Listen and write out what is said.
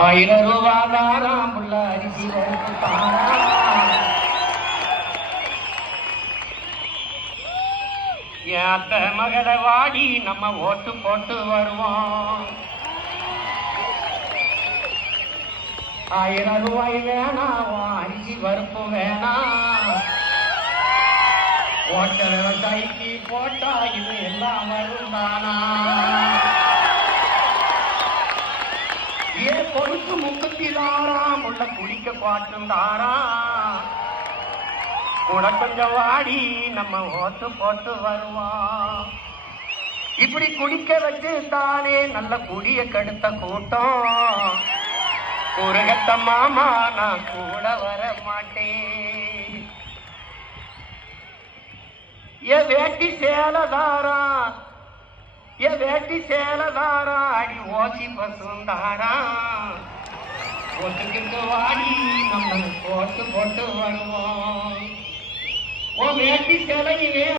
₹1000 புள்ள அரிசி வறுத்து தாரா. என் அத்தை மகளை வாடி நம்ம ஓட்டு போட்டு வருவோம். ₹1000 வேணாம், அரிசி வறுப்பு வேணாம். ஓட்டர் விவசாயிக்கு போட்டா இது எல்லாம் வருந்தானா? பொறுத்து 36 உள்ள குடிக்க பாட்டுந்தாரா. கூட கொஞ்சம் வாடி நம்ம ஓட்டு போட்டு வருவோம். இப்படி குடிக்க வச்சு தானே நல்ல குடிய கெடுத்த கூட்டம். குருகத்த மாமா நான் கூட வர மாட்டேன். என் வேட்டி சேலதாரா, என் வேட்டி சேலதாரா, அடி ஓசி பசுந்தாரா. ஒட்டுக்கிட்டு வாடி நம்ம போட்டு போட்டு வருவோம். ஓ வேட்டி சேலையே